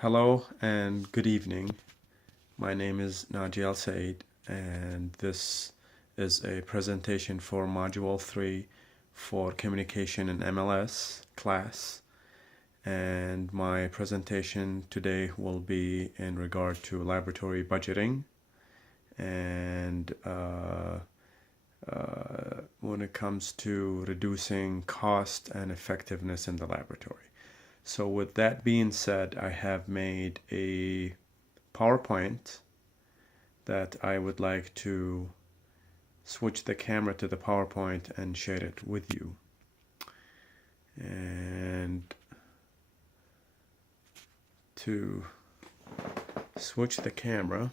Hello and good evening. My name is Naji Al Said, and this is a presentation for Module 3 for Communication in MLS class. And my presentation today will be in regard to laboratory budgeting and when it comes to reducing cost and effectiveness in the laboratory. So with that being said, I have made a PowerPoint that I would like to switch the camera to the PowerPoint and share it with you. And to switch the camera,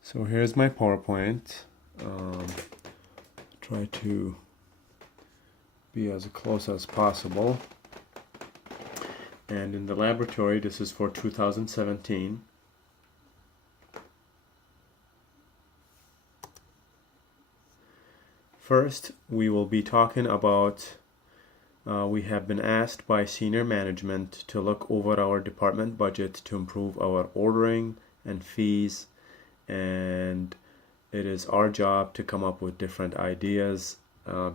so here's my PowerPoint. Try to be as close as possible. And in the laboratory, this is for 2017. First, we will be talking about we have been asked by senior management to look over our department budget to improve our ordering and fees, and it is our job to come up with different ideas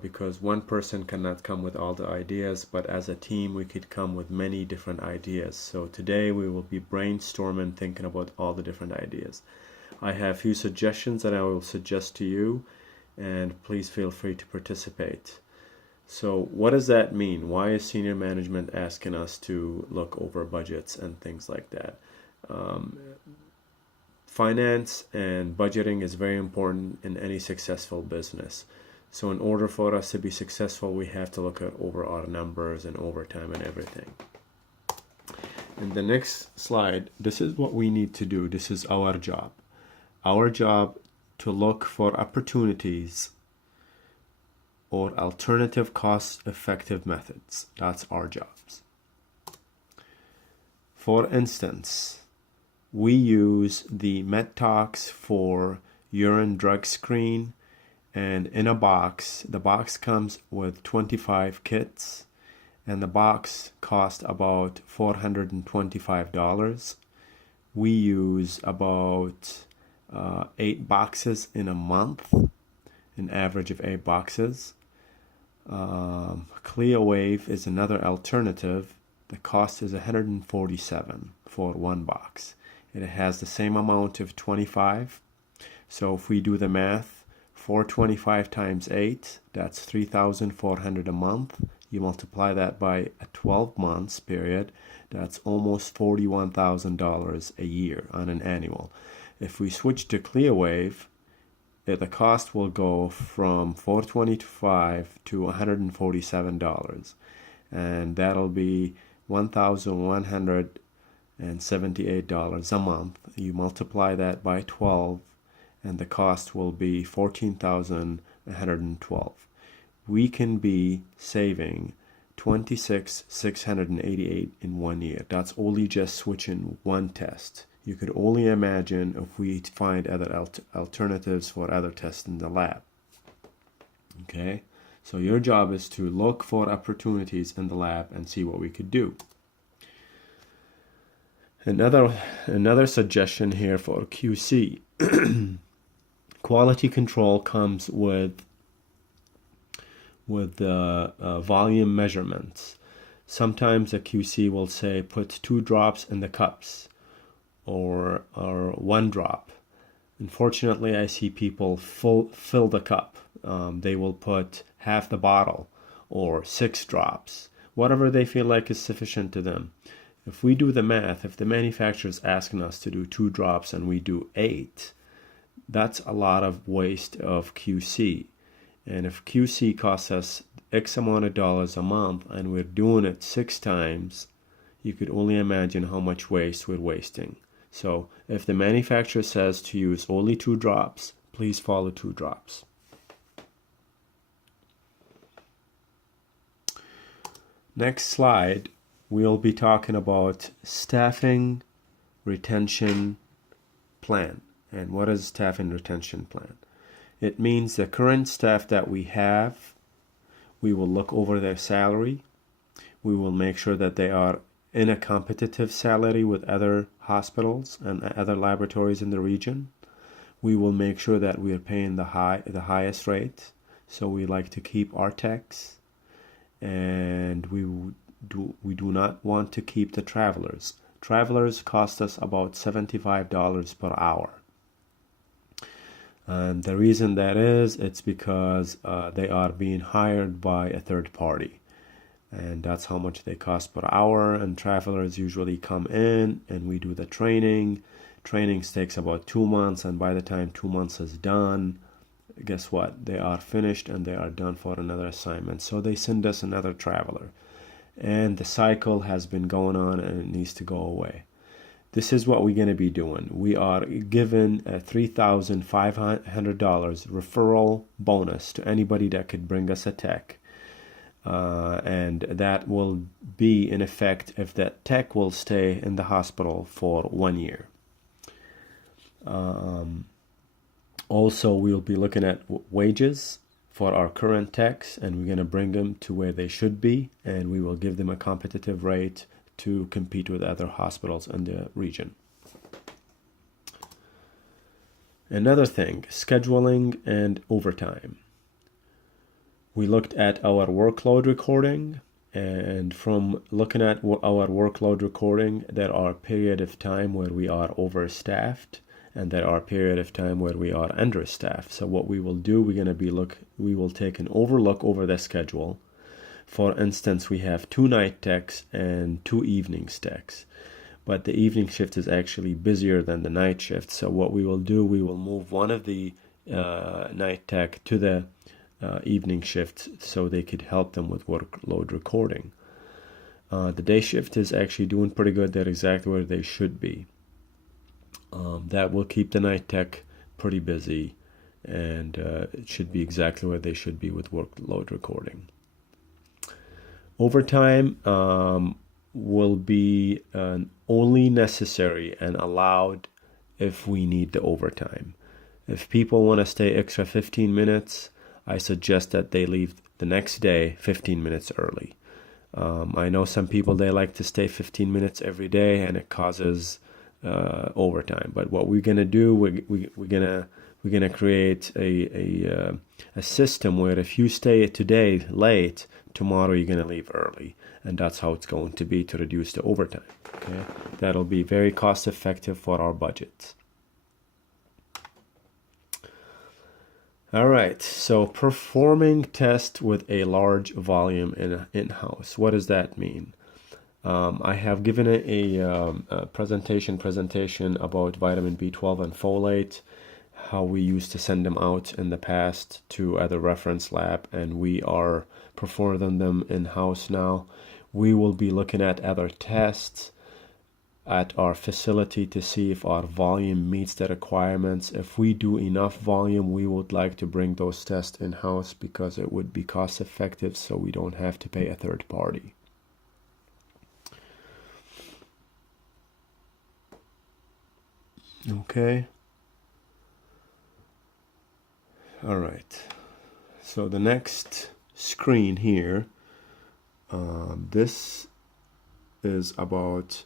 because one person cannot come with all the ideas, but as a team we could come with many different ideas. So today we will be brainstorming, thinking about all the different ideas. I have a few suggestions that I will suggest to you, and please feel free to participate. So what does that mean? Why is senior management asking us to look over budgets and things like that? Finance and budgeting is very important in any successful business. So in order for us to be successful, we have to look at over our numbers and overtime and everything. In the next slide, this is what we need to do. This is our job. Our job to look for opportunities or alternative cost-effective methods. That's our jobs. For instance, we use the MedTox for urine drug screen, and in a box, the box comes with 25 kits, and the box costs about $425. We use about 8 boxes in a month, an average of 8 boxes. ClearWave is another alternative. The cost is $147 for one box. It has the same amount of 25. So if we do the math, 425 times 8, that's 3,400 a month. You multiply that by a 12 months period, that's almost $41,000 a year on an annual. If we switch to ClearWave, the cost will go from $425 to $147, and that'll be $1,178 a month. You multiply that by 12, and the cost will be $14,112. We can be saving $26,688 in 1 year. That's only just switching one test. You could only imagine if we find other alternatives for other tests in the lab. Okay, so your job is to look for opportunities in the lab and see what we could do. Another suggestion here for QC. Quality control comes with volume measurements. Sometimes a QC will say put 2 drops in the cups, or 1 drop. Unfortunately, I see people fill the cup. They will put half the bottle or 6 drops, whatever they feel like is sufficient to them. If we do the math, if the manufacturer is asking us to do 2 drops and we do 8, that's a lot of waste of QC. And if QC costs us X amount of dollars a month and we're doing it 6 times, you could only imagine how much waste we're wasting. So if the manufacturer says to use only 2 drops, please follow 2 drops. Next slide, we'll be talking about staffing retention plan And what is staff and retention plan? It means the current staff that we have, we will look over their salary. We will make sure that they are in a competitive salary with other hospitals and other laboratories in the region. We will make sure that we are paying the highest rate. So we like to keep our techs, and we do not want to keep the travelers. Travelers cost us about $75 per hour. And the reason that is, it's because they are being hired by a third party. And that's how much they cost per hour. And travelers usually come in and we do the training. Training takes about 2 months, and by the time 2 months is done, guess what? They are finished and they are done for another assignment. So they send us another traveler. And the cycle has been going on and it needs to go away. This is what we're going to be doing. We are given a $3,500 referral bonus to anybody that could bring us a tech. And that will be in effect if that tech will stay in the hospital for 1 year. Also, we'll be looking at wages for our current techs, and we're going to bring them to where they should be, and we will give them a competitive rate to compete with other hospitals in the region. Another thing, scheduling and overtime. We looked at our workload recording, and from looking at our workload recording, there are periods of time where we are overstaffed, and there are periods of time where we are understaffed. So what we will do, we will take an overlook over the schedule. For instance, we have 2 night techs and 2 evening techs, but the evening shift is actually busier than the night shift. So what we will do, we will move one of the night tech to the evening shift so they could help them with workload recording. The day shift is actually doing pretty good. They're exactly where they should be. That will keep the night tech pretty busy, and it should be exactly where they should be with workload recording. Overtime will be only necessary and allowed if we need the overtime. If people want to stay extra 15 minutes, I suggest that they leave the next day 15 minutes early. I know some people, they like to stay 15 minutes every day, and it causes overtime. But what we're gonna do, we're gonna create a system where if you stay today late, tomorrow you're gonna leave early, and that's how it's going to be to reduce the overtime. Okay, that'll be very cost effective for our budget. All right, so performing tests with a large volume in-house. What does that mean? I have given a presentation about vitamin B12 and folate, how we used to send them out in the past to other reference lab, and we are performing them in-house now. We will be looking at other tests at our facility to see if our volume meets the requirements. If we do enough volume, we would like to bring those tests in-house because it would be cost effective, so we don't have to pay a third party. Okay. All right. So the next screen here, this is about,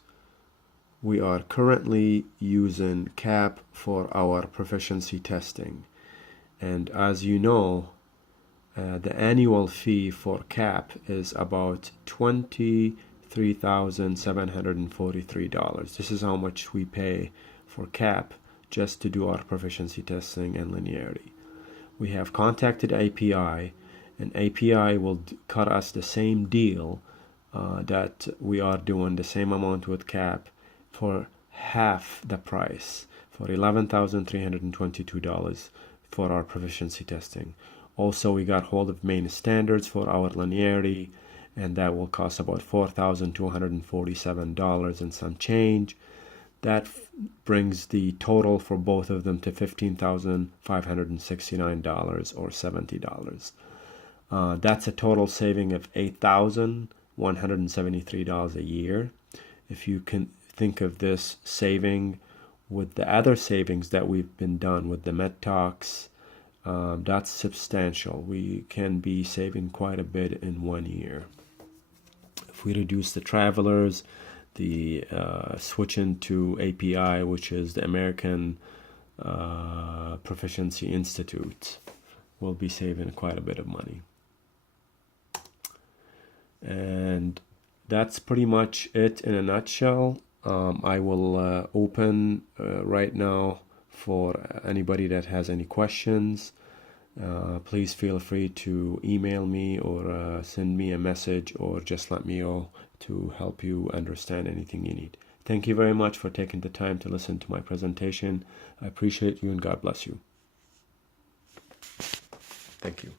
we are currently using CAP for our proficiency testing. And as you know, the annual fee for CAP is about $23,743. This is how much we pay for CAP just to do our proficiency testing and linearity. We have contacted API, and API will cut us the same deal that we are doing the same amount with CAP for half the price, for $11,322 for our proficiency testing. Also, we got hold of main standards for our linearity, and that will cost about $4,247 and some change. That brings the total for both of them to $15,569 or $70. That's a total saving of $8,173 a year. If you can think of this saving with the other savings that we've been done with the MedTalks, that's substantial. We can be saving quite a bit in 1 year. If we reduce the travelers, the switching to API, which is the American Proficiency Institute, we'll be saving quite a bit of money. And that's pretty much it in a nutshell. I will open right now for anybody that has any questions. Please feel free to email me or send me a message, or just let me know to help you understand anything you need. Thank you very much for taking the time to listen to my presentation. I appreciate you, and God bless you. Thank you.